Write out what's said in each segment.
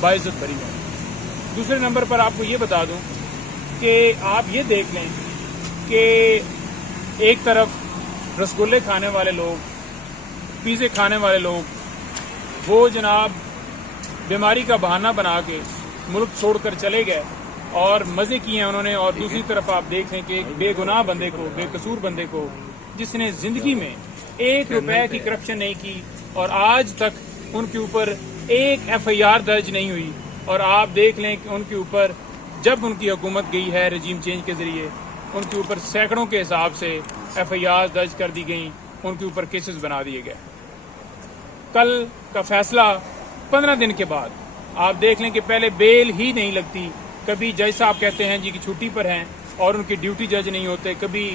باعزت بری ہے۔ دوسرے نمبر پر آپ کو یہ بتا دوں کہ آپ یہ دیکھ لیں کہ ایک طرف رسگلے کھانے والے لوگ، پیزے کھانے والے لوگ، وہ جناب بیماری کا بہانہ بنا کے ملک چھوڑ کر چلے گئے اور مزے کیے ہیں انہوں نے، اور دوسری طرف آپ دیکھیں کہ ایک بے گناہ بندے کو، بے قصور بندے کو، جس نے زندگی میں 1 روپے کی کرپشن نہیں کی اور آج تک ان کے اوپر ایک FIR درج نہیں ہوئی، اور آپ دیکھ لیں کہ ان کے اوپر جب ان کی حکومت گئی ہے رجیم چینج کے ذریعے، ان کے اوپر سینکڑوں کے حساب سے FIR درج کر دی گئیں، ان کے اوپر کیسز بنا دیے گئے۔ کل کا فیصلہ 15 دن کے بعد آپ دیکھ لیں کہ پہلے بیل ہی نہیں لگتی، کبھی جج صاحب کہتے ہیں جی کہ چھٹی پر ہیں اور ان کی ڈیوٹی جج نہیں ہوتے، کبھی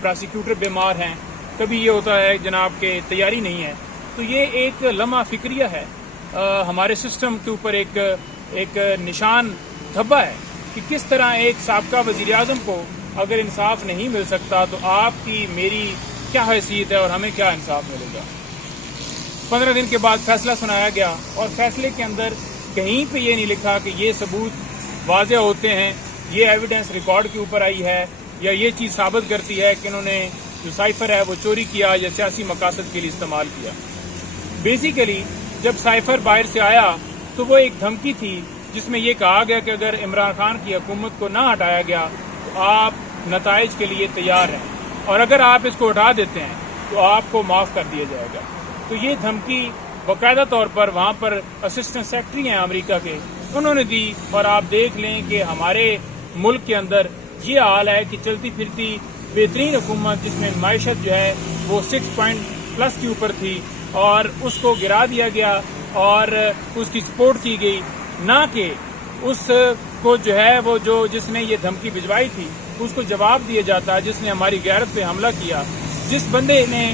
پراسیکیوٹر بیمار ہیں، کبھی یہ ہوتا ہے جناب کہ تیاری نہیں ہے۔ تو یہ ایک لمحہ فکریہ ہے، ہمارے سسٹم کے اوپر ایک نشان دھبا ہے کہ کس طرح ایک سابقہ وزیر اعظم کو اگر انصاف نہیں مل سکتا تو آپ کی میری کیا حیثیت ہے اور ہمیں کیا انصاف ملے گا۔ 15 دن کے بعد فیصلہ سنایا گیا اور فیصلے کے اندر کہیں پہ یہ نہیں لکھا کہ یہ ثبوت واضح ہوتے ہیں، یہ ایویڈنس ریکارڈ کے اوپر آئی ہے، یا یہ چیز ثابت کرتی ہے کہ انہوں نے جو سائفر ہے وہ چوری کیا یا سیاسی مقاصد کے لیے استعمال کیا۔ بیسیکلی جب سائفر باہر سے آیا تو وہ ایک دھمکی تھی جس میں یہ کہا گیا کہ اگر عمران خان کی حکومت کو نہ ہٹایا گیا تو آپ نتائج کے لیے تیار ہیں، اور اگر آپ اس کو ہٹا دیتے ہیں تو آپ کو معاف کر دیا جائے گا۔ تو یہ دھمکی باقاعدہ طور پر وہاں پر اسسٹنٹ سیکرٹری ہیں امریکہ کے، انہوں نے دی، اور آپ دیکھ لیں کہ ہمارے ملک کے اندر یہ حال ہے کہ چلتی پھرتی بہترین حکومت جس میں معیشت جو ہے وہ 6+ کے اوپر تھی، اور اس کو گرا دیا گیا اور اس کی سپورٹ کی گئی، نہ کہ اس کو جو ہے وہ جس نے یہ دھمکی بھجوائی تھی اس کو جواب دیا جاتا، جس نے ہماری غیرت پہ حملہ کیا، جس بندے نے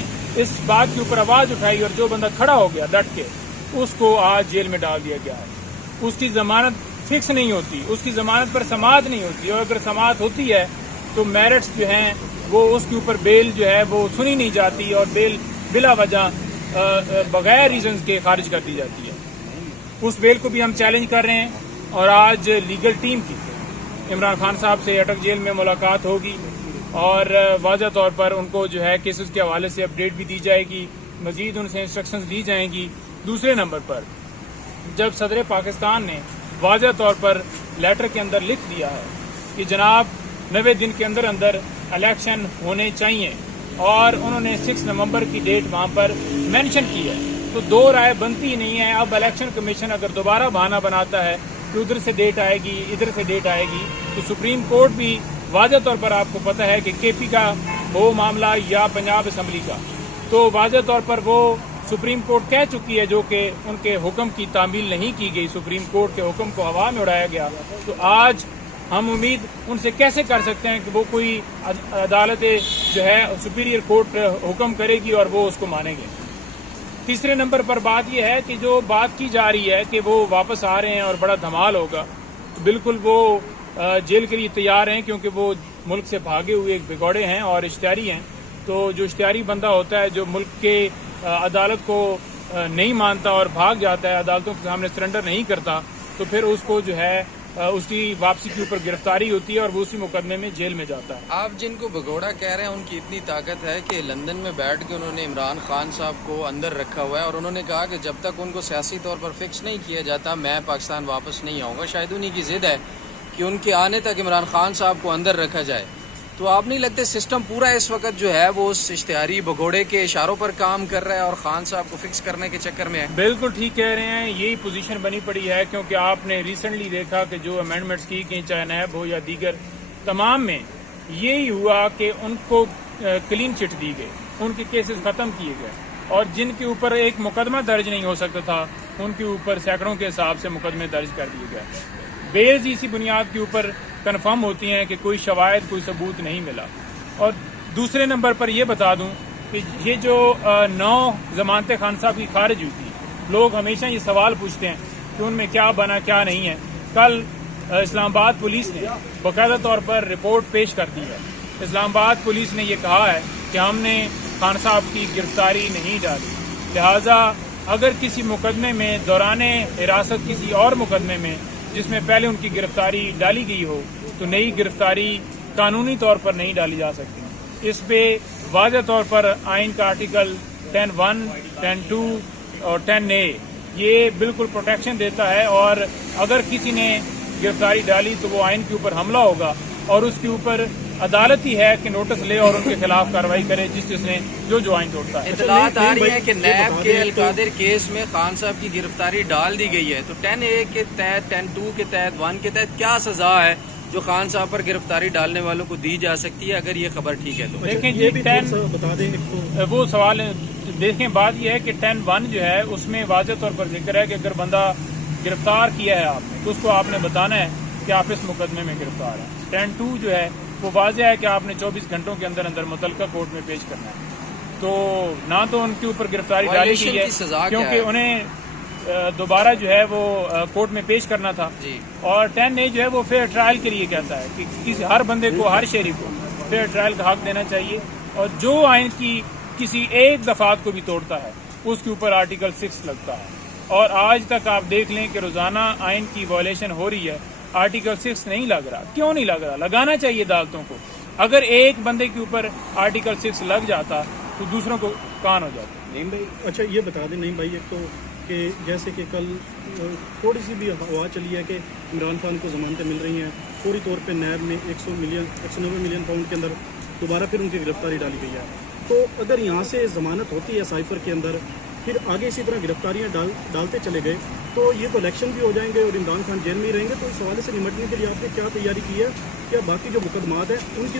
اس بات کے اوپر آواز اٹھائی اور جو بندہ کھڑا ہو گیا ڈٹ کے، اس کو آج جیل میں ڈال دیا گیا ہے۔ اس کی ضمانت فکس نہیں ہوتی، اس کی ضمانت پر سماعت نہیں ہوتی، اور اگر سماعت ہوتی ہے تو میرٹس جو ہیں وہ اس کے اوپر بیل جو ہے وہ سنی نہیں جاتی، اور بیل بلا وجہ بغیر ریزنز کے خارج کر دی جاتی ہے۔ اس بیل کو بھی ہم چیلنج کر رہے ہیں، اور آج لیگل ٹیم کی عمران خان صاحب سے اٹک جیل میں ملاقات ہوگی، اور واضح طور پر ان کو جو ہے کیسز کے حوالے سے اپڈیٹ بھی دی جائے گی، مزید ان سے انسٹرکشنز دی جائیں گی۔ دوسرے نمبر پر جب صدر پاکستان نے واضح طور پر لیٹر کے اندر لکھ دیا ہے کہ جناب 90 دن کے اندر اندر الیکشن ہونے چاہیے، اور انہوں نے 6 نومبر کی ڈیٹ وہاں پر مینشن کی ہے، تو دو رائے بنتی نہیں ہے۔ اب الیکشن کمیشن اگر دوبارہ بہانہ بناتا ہے کہ ادھر سے ڈیٹ آئے گی، ادھر سے ڈیٹ آئے گی، تو سپریم کورٹ بھی واضح طور پر آپ کو پتہ ہے کہ KP کا وہ معاملہ یا پنجاب اسمبلی کا، تو واضح طور پر وہ سپریم کورٹ کہہ چکی ہے جو کہ ان کے حکم کی تعمیل نہیں کی گئی، سپریم کورٹ کے حکم کو ہوا میں اڑایا گیا۔ تو آج ہم امید ان سے کیسے کر سکتے ہیں کہ وہ کوئی عدالت جو ہے سپیریئر کورٹ حکم کرے گی اور وہ اس کو مانیں گے۔ تیسرے نمبر پر بات یہ ہے کہ جو بات کی جا رہی ہے کہ وہ واپس آ رہے ہیں اور بڑا دھمال ہوگا، تو بالکل وہ جیل کے لیے تیار ہیں، کیونکہ وہ ملک سے بھاگے ہوئے ایک بھگوڑے ہیں اور اشتہاری ہیں۔ تو جو اشتہاری بندہ ہوتا ہے جو ملک کے عدالت کو نہیں مانتا اور بھاگ جاتا ہے، عدالتوں کے سامنے سرنڈر نہیں کرتا، تو پھر اس کو جو ہے اس کی واپسی کے اوپر گرفتاری ہوتی ہے اور وہ اسی مقدمے میں جیل میں جاتا ہے۔ آپ جن کو بھگوڑا کہہ رہے ہیں ان کی اتنی طاقت ہے کہ لندن میں بیٹھ کے انہوں نے عمران خان صاحب کو اندر رکھا ہوا ہے، اور انہوں نے کہا کہ جب تک ان کو سیاسی طور پر فکس نہیں کیا جاتا میں پاکستان واپس نہیں آؤں گا۔ شاید انہی کی ضد ہے کہ ان کے آنے تک عمران خان صاحب کو اندر رکھا جائے۔ تو آپ نہیں لگتے سسٹم پورا اس وقت جو ہے وہ اس اشتہاری بھگوڑے کے اشاروں پر کام کر رہا ہے اور خان صاحب کو فکس کرنے کے چکر میں ہے؟ بالکل ٹھیک کہہ رہے ہیں، یہی پوزیشن بنی پڑی ہے، کیونکہ آپ نے ریسنٹلی دیکھا کہ جو امینڈمنٹس کی گئی چاہے نیب ہو یا دیگر، تمام میں یہی ہوا کہ ان کو کلین چٹ دی گئی، ان کے کیسز ختم کیے گئے، اور جن کے اوپر ایک مقدمہ درج نہیں ہو سکتا تھا ان کے اوپر سینکڑوں کے حساب سے مقدمے درج کر دیے گئے۔ بیلز اسی بنیاد کے اوپر کنفرم ہوتی ہیں کہ کوئی شواہد، کوئی ثبوت نہیں ملا۔ اور دوسرے نمبر پر یہ بتا دوں کہ یہ جو 9 ضمانتیں خان صاحب کی خارج ہوئی تھی، لوگ ہمیشہ یہ سوال پوچھتے ہیں کہ ان میں کیا بنا کیا نہیں ہے۔ کل اسلام آباد پولیس نے باقاعدہ طور پر رپورٹ پیش کر دی ہے۔ اسلام آباد پولیس نے یہ کہا ہے کہ ہم نے خان صاحب کی گرفتاری نہیں ڈالی، لہٰذا اگر کسی مقدمے میں دوران حراست کسی اور مقدمے میں جس میں پہلے ان کی گرفتاری ڈالی گئی ہو تو نئی گرفتاری قانونی طور پر نہیں ڈالی جا سکتی. اس پہ واضح طور پر آئین کا آرٹیکل 10(1), 10(2) اور 10(a) یہ بالکل پروٹیکشن دیتا ہے, اور اگر کسی نے گرفتاری ڈالی تو وہ آئین کے اوپر حملہ ہوگا, اور اس کے اوپر عدالت ہی ہے کہ نوٹس لے اور ان کے خلاف کارروائی کرے جس نے جو آئین توڑتا ہے. اطلاعات آ رہی ہیں کہ نیب کے القادر کیس میں خان صاحب کی گرفتاری ڈال دی گئی ہے, تو 10(a) کے تحت, 10(2) کے تحت, 1 کے تحت کیا سزا ہے جو خان صاحب پر گرفتاری ڈالنے والوں کو دی جا سکتی ہے اگر یہ خبر ٹھیک ہے تو؟ دیکھیں جی, بتا دیں وہ سوال دیکھیں, بات یہ ہے کہ 10(1) جو ہے اس میں واضح طور پر ذکر ہے کہ اگر بندہ گرفتار کیا ہے آپ نے تو اس کو آپ نے بتانا ہے کہ آپ اس مقدمے میں گرفتار ہیں. 10(2) جو ہے وہ واضح ہے کہ آپ نے 24 گھنٹوں کے اندر اندر متعلقہ کورٹ میں پیش کرنا ہے. تو نہ تو ان کے اوپر گرفتاری ڈالی گئی ہے کیونکہ انہیں دوبارہ جو ہے وہ کورٹ میں پیش کرنا تھا, اور 10(a) جو ہے وہ فیئر ٹرائل کے لیے کہتا ہے کہ کسی ہر بندے کو, ہر شہری کو فیئر ٹرائل کا حق دینا چاہیے, اور جو آئین کی کسی ایک دفعات کو بھی توڑتا ہے اس کے اوپر آرٹیکل 6 لگتا ہے. اور آج تک آپ دیکھ لیں کہ روزانہ آئین کی وائلیشن ہو رہی ہے, آرٹیکل 6 نہیں لگ رہا. کیوں نہیں لگ رہا؟ لگانا چاہیے عدالتوں کو. اگر ایک بندے کے اوپر آرٹیکل 6 لگ جاتا تو دوسروں کو کان ہو جاتا. نہیں بھائی, اچھا یہ بتا دیں نہیں بھائی, ایک تو کہ جیسے کہ کل تھوڑی سی بھی ہوا چلی ہے کہ عمران خان کو ضمانتیں مل رہی ہیں, فوری طور پہ نیب نے 190 ملین پاؤنڈ کے اندر دوبارہ پھر ان کی گرفتاری ڈالی گئی ہے. تو اگر یہاں سے ضمانت ہوتی ہے سائفر کے اندر, پھر آگے اسی طرح گرفتاریاں ڈالتے چلے گئے تو یہ تو الیکشن بھی ہو جائیں گے اور عمران خان جیل میں ہی رہیں گے. تو اس حوالے سے نمٹنے کے لیے آپ نے کیا تیاری کی ہے؟ کیا باقی جو مقدمات ہیں ان کی بھی